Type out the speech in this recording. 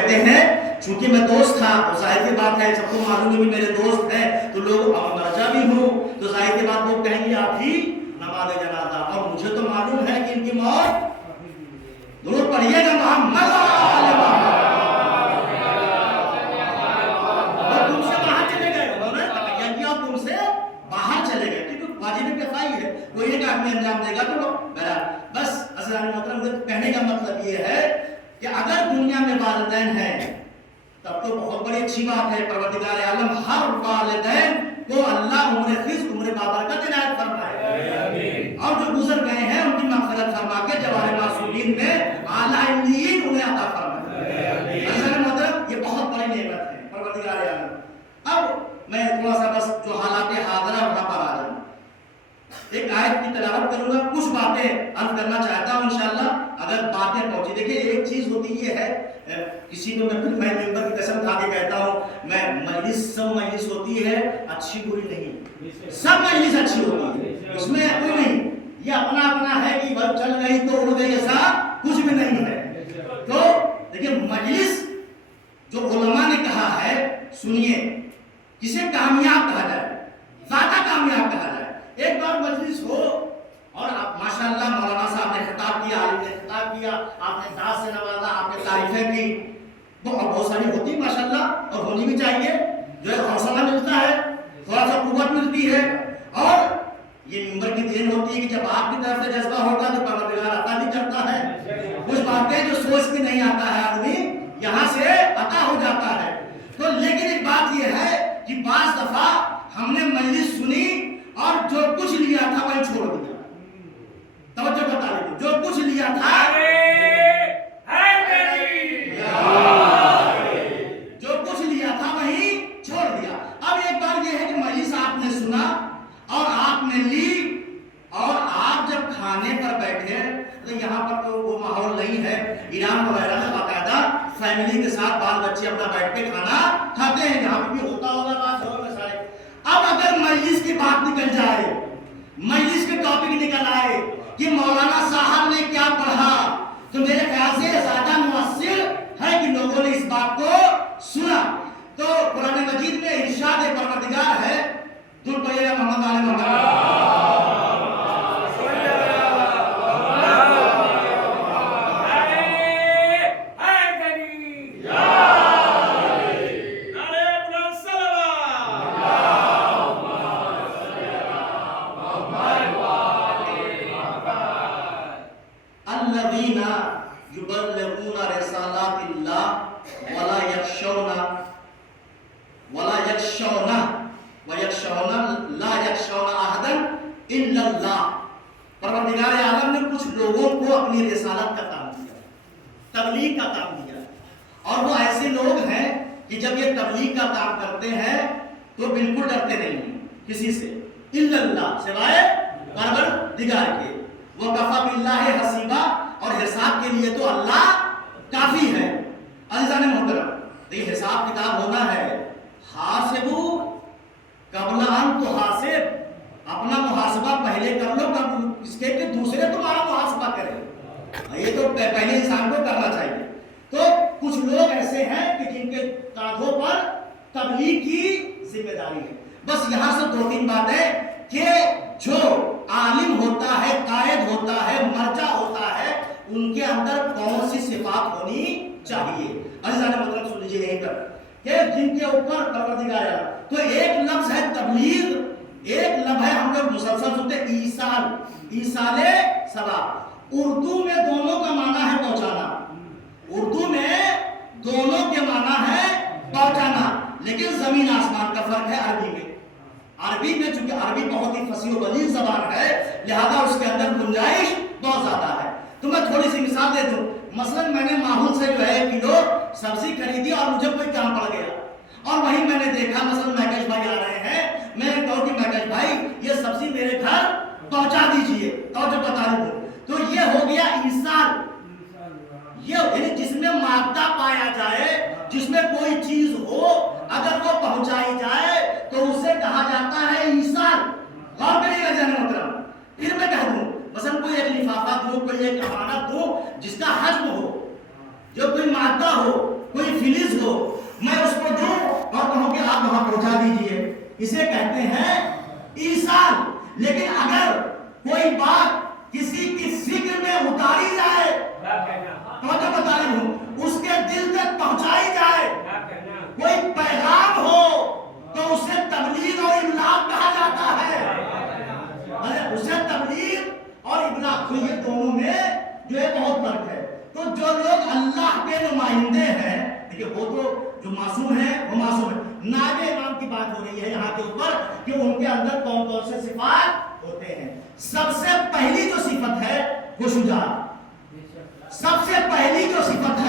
کہتے ہیں چونکہ میں دوست تھا تو ظاہر سی بات ہے سب کو معلوم ہے کہ میرے دوست ہیں تو لوگ مرجع بھی ہوں تو ظاہر سی بات لوگ کہیں گے آپ ہی نماز جنازہ، اور مجھے تو معلوم ہے کہ ان کی موت درود پڑھیے گا محمد تم سے باہر چلے گئے، انہوں نے تقیہ کیا اور تم سے باہر چلے گئے کیونکہ واجب کفائی ہے، کوئی ایک آدمی انجام دے گا تو بہرحال بس عزیزان محترم کہنے کا مطلب یہ ہے کہ اگر دنیا میں والدین ہیں تب تو بہت بڑی اچھی بات ہے، پروردگار عالم ہر والدین کو اللہ عمر خیز عمر بابرکت عنایت فرمائے اور جو گزر گئے ہیں ان کی مغفرت فرما کے جوار معصومین میں اعلیٰ علین انہیں عطا فرمائے۔ عزیزان محترم یہ بہت بڑی نعمت ہے پروردگار عالم۔ اب میں تھوڑا سا بس جو حالات حاضرہ وہاں پر آ جاؤں، ایک آیت کی تلاوت کروں گا، کچھ باتیں عرض کرنا چاہتا ہوں انشاءاللہ اگر باتیں پہنچی۔ دیکھیں ایک چیز ہوتی یہ ہے، کسی کو میں ممبر کی قسم کھا کے کہتا ہوں، میں مجلس سب مجلس ہوتی ہے اچھی بری نہیں، سب مجلس اچھی ہوتی ہے، اس میں کوئی نہیں، یہ اپنا اپنا ہے کہ وہ چل گئی تو اڑ گئی، ایسا کچھ بھی نہیں ہے۔ تو دیکھیں مجلس جو علماء نے کہا ہے، سنیے، کسے کامیاب کہا جائے، زیادہ کامیاب کہا جائے، ایک بار مجلس ہو اور آپ ماشاءاللہ مولانا صاحب نے خطاب کیا، عالم نے خطاب کیا، آپ نے داد سے نوازا، آپ نے تعریفیں کی، بہت ساری ہوتی ماشاءاللہ اور ہونی بھی چاہیے، جو ہے حوصلہ ملتا ہے، تھوڑا سا قوت ملتی ہے، اور یہ ممبر کی دین ہوتی ہے کہ جب آپ کی طرف سے جذبہ ہوتا ہے تو پروردگار عطا بھی کرتا ہے، کچھ باتیں جو سوچ کے نہیں آتا ہے آدمی یہاں سے عطا ہو جاتا ہے۔ تو لیکن ایک بات یہ ہے کہ بعض دفعہ ہم نے مجلس سنی اور جو کچھ لیا تھا وہی چھوڑ دیا، توجہ بتا لیجیے، جو کچھ لیا تھا جو کچھ لیا تھا وہی چھوڑ دیا۔ اب ایک بار یہ ہے کہ مجلس آپ نے سنا اور آپ نے لی، اور آپ جب کھانے پر بیٹھے تو یہاں پر تو وہ ماحول نہیں ہے، ایران وغیرہ میں باقاعدہ فیملی کے ساتھ بال بچے اپنا بیٹھ کے کھانا کھاتے ہیں، یہاں پہ بھی ہوتا ہوگا بات میں سارے۔ اب اگر مجلس کی بات نکل جائے، مجلس کے ٹاپک نکل آئے کہ مولانا صاحب نے کیا پڑھا، تو میرے خیال سے زیادہ مؤثر ہے کہ لوگوں نے اس بات کو سنا۔ تو قرآن مجید میں ارشاد پروردگار ہے، دل پڑھیے گا محمد علی محمد الذين يبلغون رسالات الله ولا يخشون لا يخشون احدا الا الله۔ پروردگار عالم نے کچھ لوگوں کو اپنی رسالت کا کام دیا، تبلیغ کا کام دیا، اور وہ ایسے لوگ ہیں کہ جب یہ تبلیغ کا کام کرتے ہیں تو بالکل ڈرتے نہیں ہیں کسی سے، الا اللہ، سوائے پروردگار کے، وَكَفَى بِاللَّهِ حَسِيبًا، اور حساب کے لیے تو اللہ کافی ہے۔ عزیزان محترم یہ حساب کتاب ہونا ہے، حاسبو قبل ان تحاسب، اپنا محاسبہ پہلے کر لو اس کے کہ دوسرے تمہارا محاسبہ کرے، یہ تو پہلے انسان کو کرنا چاہیے۔ تو کچھ لوگ ایسے ہیں کہ جن کے کاندھوں پر تبلیغ کی ذمہ داری ہے۔ بس یہاں سے دو تین باتیں کہ جو عالم ہوتا ہے، قائد ہوتا ہے، مرجع ہوتا ہے، ان کے اندر کون سی صفات ہونی چاہیے۔ عزیزان محترم سن لیجیے یہیں پر کہ جن کے اوپر پروردگار ہے، تو ایک لفظ ہے تبلیغ، ایک لفظ ہے ہم لوگ مسلسل سنتے ایصال، ایصال ثواب۔ اردو میں دونوں کا معنی ہے پہنچانا، اردو میں دونوں کے معنی ہے پہنچانا، لیکن زمین آسمان کا فرق ہے عربی میں۔ عربی میں چونکہ عربی بہت ہی فصیح و بلیغ زبان ہے، لہذا اس کے اندر گنجائش بہت زیادہ ہے۔ تو میں تھوڑی سی مثال دے دوں، مثلا میں نے ماحول سے جو ہے کلو سبزی خریدی اور مجھے کوئی کام پڑ گیا، اور وہیں میں نے دیکھا مثلا مہکش بھائی آ رہے ہیں، میں نے کہا کہ مہکش بھائی یہ سبزی میرے گھر پہنچا دیجئے، توجہ بتا دوں، تو یہ ہو گیا ایصال، یہ یعنی جس میں مادہ پایا جائے، جس میں کوئی چیز ہو، اگر وہ پہنچائی جائے تو اسے کہا جاتا ہے ایصال۔ غور کریے گا جان محترم، پھر میں کہہ دوں مثلا کوئی ایک لفافہ دوں، کوئی ایک امانت دوں جس کا حجم ہو، جو کوئی مادہ ہو، کوئی ریلیز ہو، میں اس کو دوں اور کہوں کہ آپ وہاں پہنچا دیجئے، اسے کہتے ہیں ایصال۔ لیکن اگر کوئی بات کسی کی فکر میں اتاری جائے، توجہ بتا رہی ہوں، اس کے دل تک پہنچائی جائے، کوئی پیغام ہو تو اسے تبلیغ اور ابلاغ کہا جاتا ہے۔ اسے تبلیغ اور ابلاغ، تو یہ دونوں میں جو ہے بہت فرق ہے۔ تو جو لوگ اللہ کے نمائندے ہیں، دیکھیے وہ تو جو معصوم ہیں وہ معصوم ہیں، نائب امام کی بات ہو رہی ہے یہاں کے اوپر کہ ان کے اندر کون کون سے صفات ہوتے ہیں۔ سب سے پہلی جو صفت ہے وہ شجاعت، سب سے پہلی جو صفت